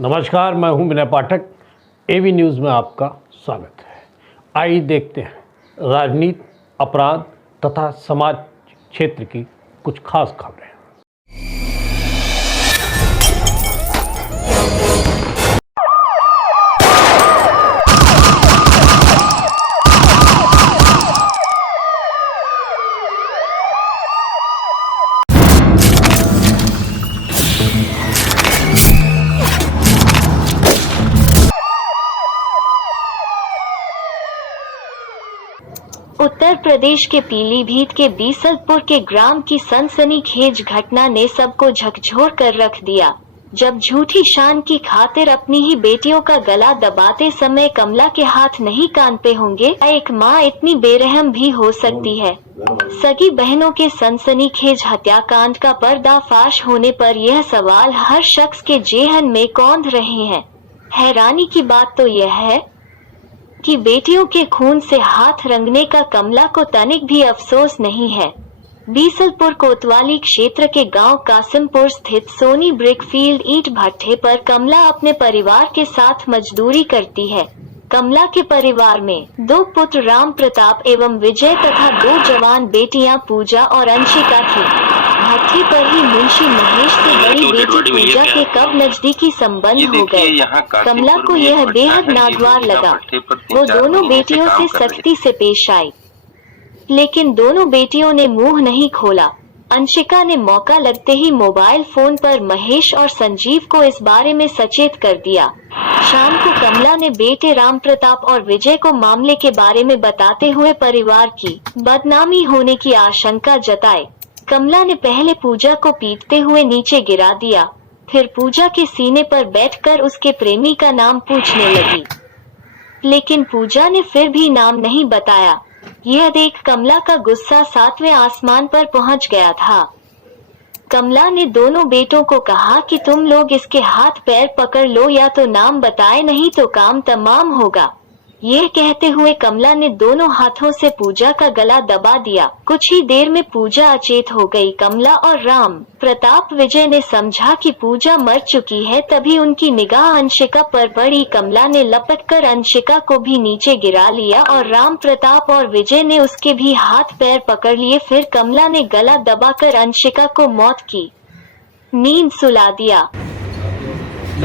नमस्कार, मैं हूं विनय पाठक। एवी न्यूज़ में आपका स्वागत है। आइए देखते हैं राजनीति, अपराध तथा समाज क्षेत्र की कुछ खास खबरें। उत्तर प्रदेश के पीलीभीत के बीसलपुर के ग्राम की सनसनीखेज घटना ने सबको झकझोर कर रख दिया, जब झूठी शान की खातिर अपनी ही बेटियों का गला दबाते समय कमला के हाथ नहीं कान पे होंगे। एक माँ इतनी बेरहम भी हो सकती है। सगी बहनों के सनसनीखेज हत्याकांड का पर्दाफाश होने पर यह सवाल हर शख्स के जेहन में कौंध रहे हैं। हैरानी की बात तो यह है कि बेटियों के खून से हाथ रंगने का कमला को तनिक भी अफसोस नहीं है। बीसलपुर कोतवाली क्षेत्र के गांव कासिमपुर स्थित सोनी ब्रिकफील्ड ईंट भट्ठे पर कमला अपने परिवार के साथ मजदूरी करती है। कमला के परिवार में 2 पुत्र राम प्रताप एवं विजय तथा 2 जवान बेटियां पूजा और अंशिका थी। भट्ठे पर ही मुंशी महेश से बड़ी बेटी पूजा के कब नजदीकी संबंध हो गए। कमला को यह बेहद नागवार लगा। वो दोनों बेटियों से सख्ती से पेश आई, लेकिन दोनों बेटियों ने मुंह नहीं खोला। अंशिका ने मौका लगते ही मोबाइल फोन पर महेश और संजीव को इस बारे में सचेत कर दिया। शाम को कमला ने बेटे राम प्रताप और विजय को मामले के बारे में बताते हुए परिवार की बदनामी होने की आशंका जताई। कमला ने पहले पूजा को पीटते हुए नीचे गिरा दिया, फिर पूजा के सीने पर बैठकर उसके प्रेमी का नाम पूछने लगी, लेकिन पूजा ने फिर भी नाम नहीं बताया। यह देख कमला का गुस्सा 7वें आसमान पर पहुंच गया था। कमला ने दोनों बेटों को कहा कि तुम लोग इसके हाथ पैर पकड़ लो, या तो नाम बताए, नहीं तो काम तमाम होगा। यह कहते हुए कमला ने दोनों हाथों से पूजा का गला दबा दिया। कुछ ही देर में पूजा अचेत हो गई। कमला और राम प्रताप विजय ने समझा कि पूजा मर चुकी है, तभी उनकी निगाह अंशिका पर पड़ी। कमला ने लपटकर अंशिका को भी नीचे गिरा लिया और राम प्रताप और विजय ने उसके भी हाथ पैर पकड़ लिए। फिर कमला ने गला दबाकर अंशिका को मौत की नींद सुला दिया।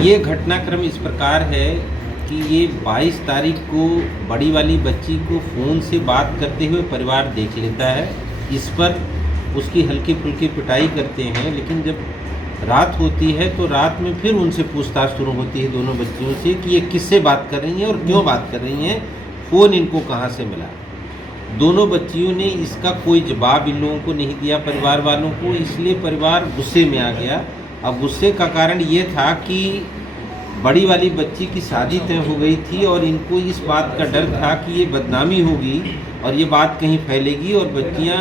ये घटनाक्रम इस प्रकार है कि ये 22 तारीख को बड़ी वाली बच्ची को फ़ोन से बात करते हुए परिवार देख लेता है। इस पर उसकी हल्की फुल्की पिटाई करते हैं, लेकिन जब रात होती है तो रात में फिर उनसे पूछताछ शुरू होती है दोनों बच्चियों से कि ये किससे बात कर रही हैं और क्यों बात कर रही हैं, फ़ोन इनको कहाँ से मिला। दोनों बच्चियों ने इसका कोई जवाब इन लोगों को नहीं दिया परिवार वालों को, इसलिए परिवार गुस्से में आ गया। अब गुस्से का कारण ये था कि बड़ी वाली बच्ची की शादी तय हो गई थी और इनको इस बात का डर था कि ये बदनामी होगी और ये बात कहीं फैलेगी और बच्चियां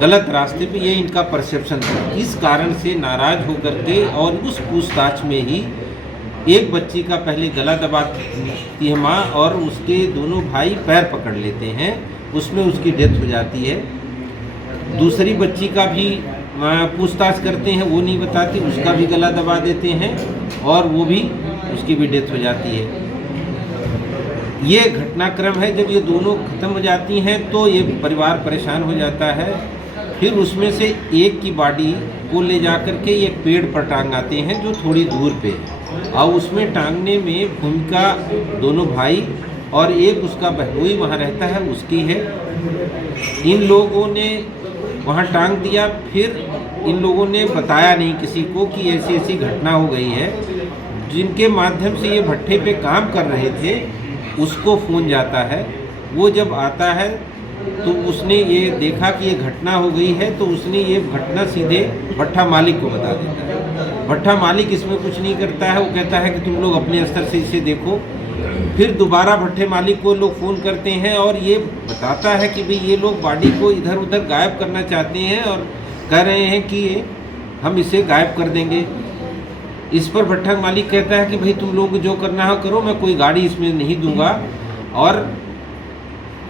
गलत रास्ते पे, ये इनका परसेप्शन था। इस कारण से नाराज होकर के और उस पूछताछ में ही एक बच्ची का पहले गला दबाती है माँ और उसके दोनों भाई पैर पकड़ लेते हैं, उसमें उसकी डेथ हो जाती है। दूसरी बच्ची का भी पूछताछ करते हैं, वो नहीं बताती, उसका भी गला दबा देते हैं और वो भी, उसकी भी डेथ हो जाती है। ये घटनाक्रम है। जब ये दोनों खत्म हो जाती हैं तो ये परिवार परेशान हो जाता है। फिर उसमें से एक की बॉडी को ले जा कर के ये पेड़ पर टांगाते हैं जो थोड़ी दूर पे, और उसमें टांगने में भूमिका दोनों भाई और एक उसका बहनोई वहाँ रहता है उसकी है। इन लोगों ने वहाँ टांग दिया। फिर इन लोगों ने बताया नहीं किसी को कि ऐसी ऐसी घटना हो गई है। जिनके माध्यम से ये भट्ठे पे काम कर रहे थे उसको फ़ोन जाता है। वो जब आता है तो उसने ये देखा कि ये घटना हो गई है, तो उसने ये घटना सीधे भट्ठा मालिक को बता देता है। भट्ठा मालिक इसमें कुछ नहीं करता है, वो कहता है कि तुम लोग अपने स्तर से इसे देखो। फिर दोबारा भट्ठे मालिक को लोग फ़ोन करते हैं और ये बताता है कि भाई ये लोग बॉडी को इधर उधर गायब करना चाहते हैं और कह रहे हैं कि हम इसे गायब कर देंगे। इस पर भट्ठा मालिक कहता है कि भाई तुम लोग जो करना है करो, मैं कोई गाड़ी इसमें नहीं दूंगा। और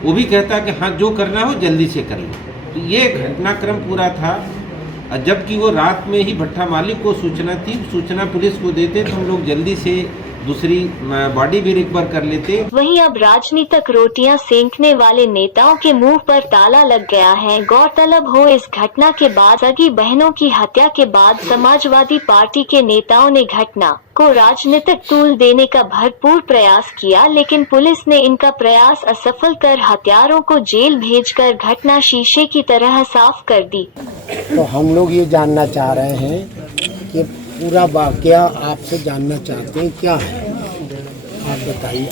वो भी कहता है कि हाँ जो करना हो जल्दी से कर लो। तो ये घटनाक्रम पूरा था। जबकि वो रात में ही भट्ठा मालिक को सूचना थी, सूचना पुलिस को देते तो हम लोग जल्दी से दूसरी बॉडी भी रिकवर कर लेते। वहीं अब राजनीतिक रोटियां सेंकने वाले नेताओं के मुंह पर ताला लग गया है। गौरतलब हो, इस घटना के बाद सगी बहनों की हत्या के बाद समाजवादी पार्टी के नेताओं ने घटना को राजनीतिक तूल देने का भरपूर प्रयास किया, लेकिन पुलिस ने इनका प्रयास असफल कर हत्यारों को जेल भेजकर घटना शीशे की तरह साफ कर दी। तो हम लोग ये जानना चाह रहे हैं कि पूरा वाकया आपसे जानना चाहते हैं, क्या है आप बताइए।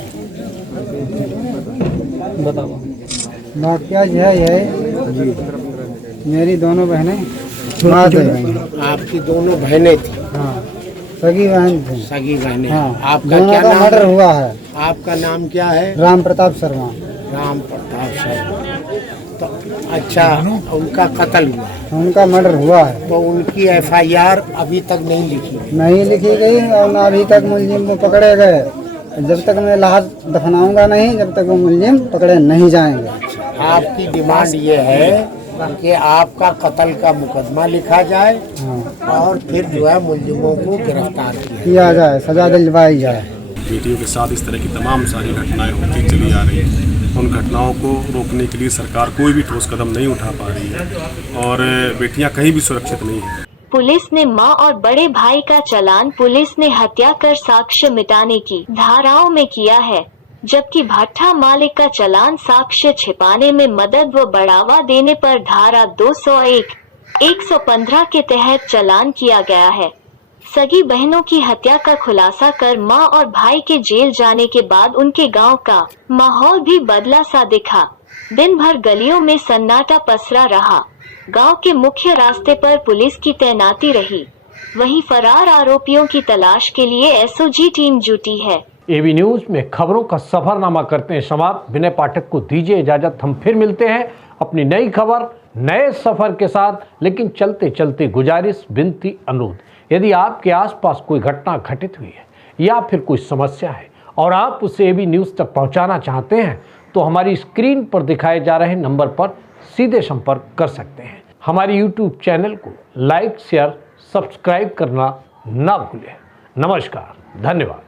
बताओ। वाकया जो है जी, मेरी दोनों बहनें माँ से गई हैं। आपकी दोनों बहनें थी? हाँ, सगी बहन थी। सगी बहनें। हाँ, आपका दोनों क्या का नाम मर्डर है? हुआ है। आपका नाम क्या है? राम प्रताप शर्मा। राम प्रताप शर्मा। तो अच्छा, उनका कत्ल हुआ है, उनका मर्डर हुआ है। तो उनकी FIR अभी तक नहीं लिखी? नहीं लिखी गई और ना अभी तक मुलजिम को पकड़े गए। जब तक मैं लाश दफनाऊंगा नहीं, जब तक वो मुलजिम पकड़े नहीं जाएंगे। आपकी डिमांड ये है कि आपका कत्ल का मुकदमा लिखा जाए और फिर जो है मुलजिमों को गिरफ्तार किया जाए, सजा दिलवाई जाए। बेटियों के साथ इस तरह की तमाम सारी घटनाएं होती चली आ रही हैं। उन घटनाओं को रोकने के लिए सरकार कोई भी ठोस कदम नहीं उठा पा रही है और बेटियां कहीं भी सुरक्षित नहीं हैं। पुलिस ने मां और बड़े भाई का चालान पुलिस ने हत्या कर साक्ष्य मिटाने की धाराओं में किया है, जबकि भट्ठा मालिक का चालान साक्ष्य छिपाने में मदद व बढ़ावा देने पर धारा 201, 115 के तहत चालान किया गया है। सगी बहनों की हत्या का खुलासा कर मां और भाई के जेल जाने के बाद उनके गांव का माहौल भी बदला सा दिखा। दिन भर गलियों में सन्नाटा पसरा रहा। गांव के मुख्य रास्ते पर पुलिस की तैनाती रही। वहीं फरार आरोपियों की तलाश के लिए SOG टीम जुटी है। एबी न्यूज में खबरों का सफरनामा करते हैं समाप्त। विनय पाठक को दीजिए इजाजत। हम फिर मिलते हैं अपनी नई खबर नए सफर के साथ। लेकिन चलते चलते गुजारिश, विनती, अनुरोध, यदि आपके आसपास कोई घटना घटित हुई है या फिर कोई समस्या है और आप उसे एबी न्यूज तक पहुंचाना चाहते हैं तो हमारी स्क्रीन पर दिखाए जा रहे नंबर पर सीधे संपर्क कर सकते हैं। हमारे YouTube चैनल को लाइक, शेयर, सब्सक्राइब करना ना भूलें। नमस्कार, धन्यवाद।